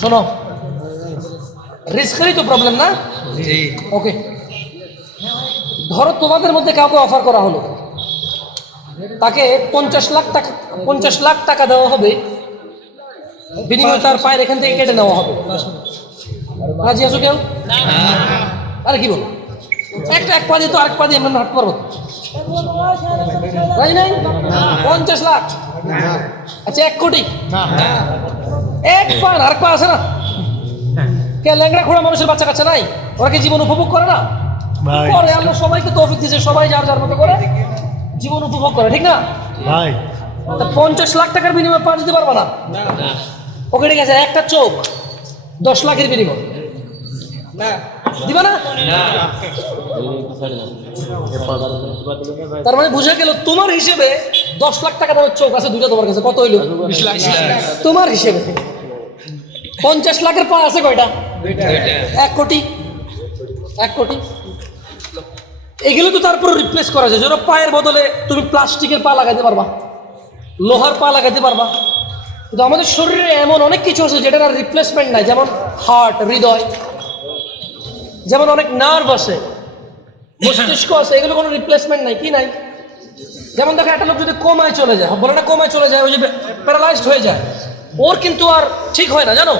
শোনো রিস্কেরই তো প্রবলেম না? ওকে ধরো তোমাদের মধ্যে কাউকে অফার করা হলো। তাকে পঞ্চাশ লাখ টাকা পঞ্চাশ লাখ টাকা দেওয়া হবে। বিনিময়ে তার পায়ের এখান থেকে কেটে নেওয়া হবে। রাজি আছো কেউ? আরে কি বলো? একটা এক পা দিয়ে তো আরেক পা দিয়ে আমরা হাঁটতে পারব? রাজি নাই? পঞ্চাশ লাখ? আচ্ছা এক কোটি? এক পা আর আরেক পা আছে না? কে ল্যাংড়া খোড়া মানুষের বাচ্চা কাচ্চা নাই? ওরা কি জীবন উপভোগ করে না? ভাই। করে আল্লাহ সবাইকে তৌফিক দিয়েছে সবাই যার যার মতো করে জীবন উপভোগ করে ঠিক না? ভাই। পঞ্চাশ লাখ টাকার বিনিময়ে পা দিতে পারবে না? ওকে ঠিক আছে একটা চোখ দশ লাখের বিনিময়। দিবা না? তার মানে বুঝে গেল তোমার হিসেবে দশ লাখ টাকা দামের চোখ আছে দুটো তোমার কাছে কত হইল? তোমার হিসেবে। পঞ্চাশ লাখের পা আছে কয়টা? এক কোটি। এক কোটি। এগুলো তো তারপর রিপ্লেস করা যায়। যেন পায়ের বদলে তুমি প্লাস্টিকের পা লাগাইতে পারবা। লোহার পা লাগাইতে পারবা। কিন্তু আমাদের শরীরে এমন অনেক কিছু আছে যেটার আর রিপ্লেসমেন্ট নাই। যেমন হার্ট হৃদয়। যেমন অনেক নার্ভ আছে। মস্তিষ্ক আছে। এগুলো কোনো রিপ্লেসমেন্ট নাই। কি নাই? যেমন দেখো একটা লোক যদি কোমায় চলে যায় বলে না কোমায় চলে যায় ওই যে প্যারালাইজড হয়ে যায়। ওর কিন্তু আর ঠিক হয় না জানো?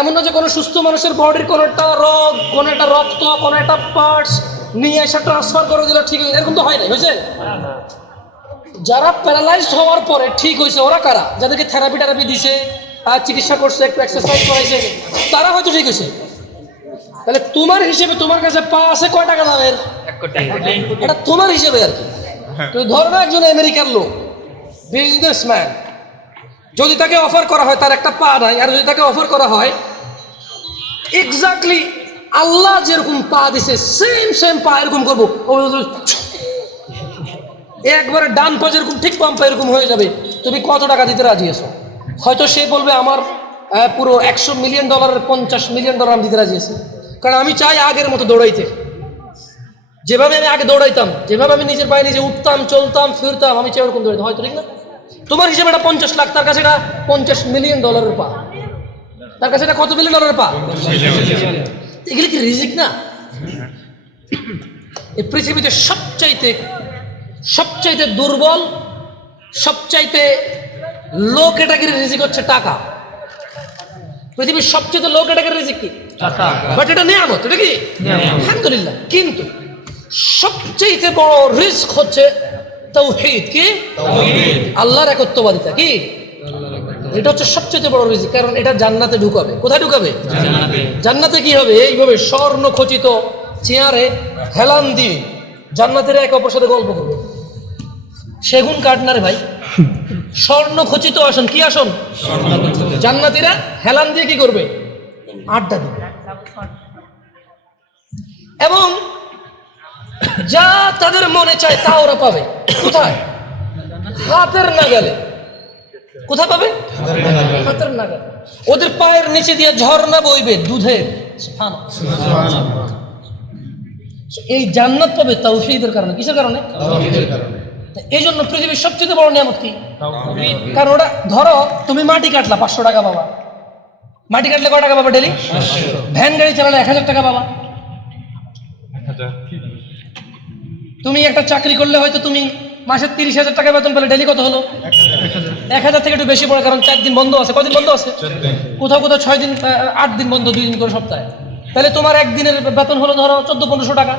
এমন না যে কোনো সুস্থ মানুষের বডির কোনো একটা রোগ কোনো একটা রক্ত কোনো একটা পার্টস নিয়ে এসে ট্রান্সফার করে দিলে ঠিক হয়ে এরকম তো হয় না হয়েছে? যারা প্যারালাইজড হওয়ার পরে ঠিক হয়েছে ওরা কারা? যাদেরকে থেরাপি টেরাপি দিছে আর চিকিৎসা করছে একটু এক্সারসাইজ করাইছে তারা হয়তো ঠিক হয়েছে। তাহলে তোমার হিসেবে তোমার কাছে পা আছে কয় টাকা দামের? এটা তোমার হিসেবে আর কি। তুমি ধরো না একজন আমেরিকার লোক বিজনেসম্যান যদি তাকে অফার করা হয়, তার একটা পা নাই, আর যদি তাকে অফার করা হয় এক্স্যাক্টলি আল্লাহ যেরকম পা দিছে সেম সেম পা এরকম করব। একবারে ডান পা যেরকম, ঠিক পাম্পা এরকম হয়ে যাবে। তুমি কত টাকা দিতে রাজি আছো? হয়তো সে বলবে আমার পুরো একশো মিলিয়ন ডলারের পঞ্চাশ মিলিয়ন ডলার আমি দিতে রাজি আছি। কারণ আমি চাই আগের মতো দৌড়াইতে। যেভাবে আমি আগে দৌড়াইতাম, যেভাবে আমি নিজের পায়ে নিজে উঠতাম, চলতাম, ফিরতাম, আমি চাই ওরকম দৌড়াইতাম হয়তো ঠিক না? তোমার হিসেবে এটা পঞ্চাশ লাখ তার কাছে এটা পঞ্চাশ মিলিয়ন ডলারের পা। তার কাছে এটা কত মিলিয়ন ডলারের পা? এগুলি কি রিজিক না? এই পৃথিবীতে সবচাইতে সবচাইতে দুর্বল সবচাইতে লো ক্যাটাগরির রিজিক হচ্ছে টাকা। পৃথিবীর সবচেয়ে লো ক্যাটাগরির রিজিক কি? বাট এটা নিয়ামত এটা কি? আলহামদুলিল্লাহ। কিন্তু সবচেয়ে বড় রিস্ক হচ্ছে তৌহিদ কি? আল্লাহর একত্ববাদিতা কি? এটা হচ্ছে সবচেয়ে বড় রিজিক কারণ এটা জান্নাতে ঢুকাবে। কোথায় ঢুকাবে? জান্নাতে। কি হবে? এইভাবে স্বর্ণ খচিত চেয়ারে হেলান দিয়ে জান্নাতের এক অপর সাথে গল্প করবে। সেগুন কাঠ না রে ভাই? স্বর্ণ খচিত আসন কি আসন? জান্নাতিরা হেলান দিয়ে কি করবে? আড্ডা দিবে। এবং যা তাদের মনে চায় তা ওরা পাবে। কোথায়? হাতের নাগালে। কোথায় পাবে? হাতের নাগালে। ওদের পায়ের নিচে দিয়ে ঝর্ণা বইবে দুধের। এই জান্নাত পাবে তাওহীদের কারণে। কিসের কারণে? এই জন্য পৃথিবীর সবচেয়ে বড় নিয়ামত কি? কারণ ওটা ধরো তুমি মাটি কাটলা পাঁচশো টাকা পাবা মাটি কাটলে কয় টাকা পাবা ডেলি? ভ্যান গাড়ি চালালে এক হাজার টাকা পাবা তুমি একটা চাকরি করলে হয়তো তুমি মাসে তিরিশ হাজার টাকা বেতন পেলে ডেলি কত হলো? এক হাজার থেকে একটু বেশি পড়ে কারণ চার দিন বন্ধ আছে। কদিন বন্ধ আছে? কোথাও কোথাও ছয় দিন আট দিন বন্ধ দুই দিন করে সপ্তাহে। তাহলে তোমার একদিনের বেতন হলো ধরো চোদ্দ পনেরোশো টাকা।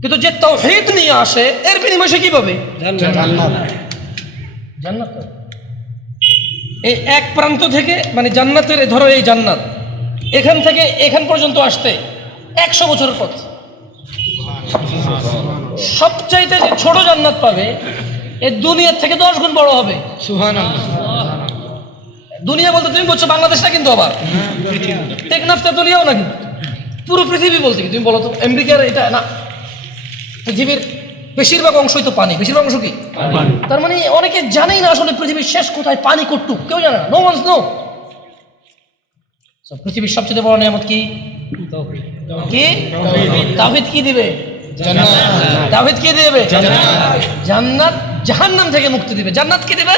কিন্তু যে তাও তৌহিদ নিয়ে আসে এর বিনিময় সে কি পাবে জান্নাত। পাবে। এই এক প্রান্ত থেকে মানে জান্নাতের ধরো এই জান্নাত এখান থেকে এখান পর্যন্ত আসতে একশো বছরের পথ। সবচাইতে যে ছোট জান্নাত পাবে এ দুনিয়ার থেকে দশ গুণ বড় হবে। দুনিয়া বলতে তুমি বলছো বাংলাদেশটা কিন্তু আবার? টেকনাফ তেতুলিয়াও না কিন্তু। পুরো পৃথিবী বলতে তুমি বলো তো আমেরিকার এটা না পৃথিবীর বেশিরভাগ অংশই তো পানি। বেশিরভাগ অংশ কি? তার মানে অনেকে জানেই না আসলে পৃথিবীর শেষ কোথায় পানি কটুক। কেউ জানে না। নো ওয়ান্স নো পৃথিবীর সবচেয়ে বড় নিয়ামত কি? কি? তাহিদ কি দিবে? তাহিদ কে দেবে? জান্নাত। জাহান্নাম থেকে মুক্তি দিবে। জান্নাত কে দেবে?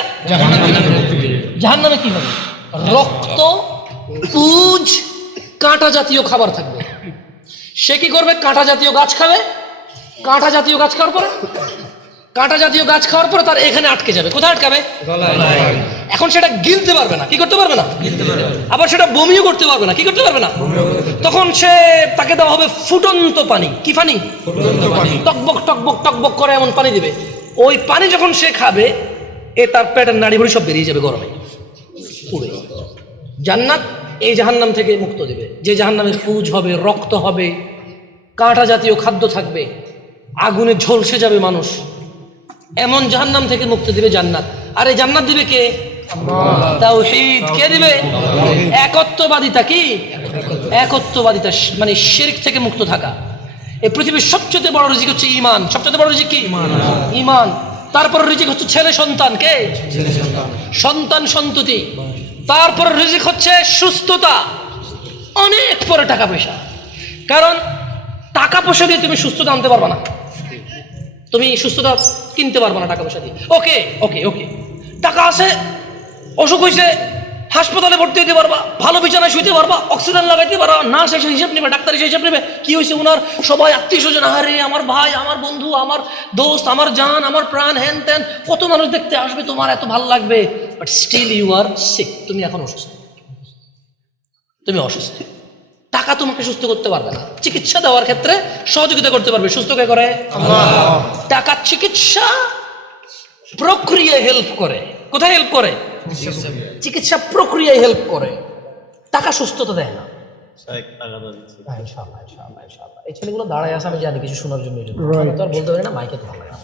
জাহান্নামে কি হবে? রক্ত পুজ কাঁটা জাতীয় খাবার থাকবে। সে কি করবে? কাঁটা জাতীয় গাছ খাবে। কাঁটা জাতীয় গাছ খাওয়ার পরে কাঁটা জাতীয় গাছ খাওয়ার পরে তার এখানে আটকে যাবে। কোথায় আটকাবে? এখন সেটা গিলতে পারবে না। কি করতে পারবে না? আবার সেটা বমিও করতে পারবে না। কি করতে পারবে না? তখন সে তাকে দেওয়া হবে ফুটন্ত পানি। কি পানি? টকবক টকবক টকবক করে এমন পানি দিবে। ওই পানি যখন সে খাবে এ তার পেটের নাড়ি ভুড়ি সব বেরিয়ে যাবে গরমে। পুড়ে। জান্নাত এই জাহান্নাম থেকে মুক্ত দেবে। যে জাহান্নামে পুজ হবে রক্ত হবে কাঁটা জাতীয় খাদ্য থাকবে আগুনে ঝলসে যাবে মানুষ। এমন জাহান্নাম থেকে মুক্তি দিবে জান্নাত। আর এই জান্নাত দিবে কে? তাওহীদ। কে দিবে? একত্ববাদিতা কি? একত্ববাদিতা মানে শিরক থেকে মুক্ত থাকা। এই পৃথিবীর সবচেয়ে বড় রিজিক হচ্ছে ইমান সবচেয়ে বড় রিজিক কি? ইমান তারপর রিজিক হচ্ছে ছেলে সন্তান কে? সন্তান সন্ততি। তারপর রিজিক হচ্ছে সুস্থতা। অনেক পরে টাকা পয়সা। কারণ টাকা পয়সা দিয়ে তুমি সুস্থতা আনতে পারবে না। তুমি সুস্থতা কিনতে পারবে না টাকা পয়সা দিয়ে। ওকে ওকে ওকে। টাকা আছে, অসুখ হয়েছে হাসপাতালে ভর্তি হতে পারবা, ভালো বিছানায় শুইতে পারবা, অক্সিজেন লাগাইতে পারবা, নার্স এসে হিসাব নেবে, ডাক্তার এসে হিসাব নেবে, কি হয়েছে ওনার সবাই আত্মীয় স্বজন আরে আমার ভাই, আমার বন্ধু, আমার দোস্ত, আমার জান, আমার প্রাণ হ্যান ত্যান কত মানুষ দেখতে আসবে, তোমার এত ভালো লাগবে। But still you are sick তুমি এখন অসুস্থ। তুমি অসুস্থ। টাকা তোমাকে সুস্থ করতে পারবে না। চিকিৎসা দেওয়ার ক্ষেত্রে সহযোগিতা করতে পারবে। সুস্থ কে করে? টাকা চিকিৎসা প্রক্রিয়ায় হেল্প করে। কোথায় হেল্প করে? চিকিৎসা প্রক্রিয়ায় হেল্প করে। টাকা সুস্থতা দেয় না। হ্যাঁ, ইনশাআল্লাহ, ইনশাআল্লাহ, ইনশাআল্লাহ। এই ছেলেগুলো দাঁড়ায় আছে আমি জানি কিছু শোনার জন্য তো আর বলতে পারি না মাইকে তো না।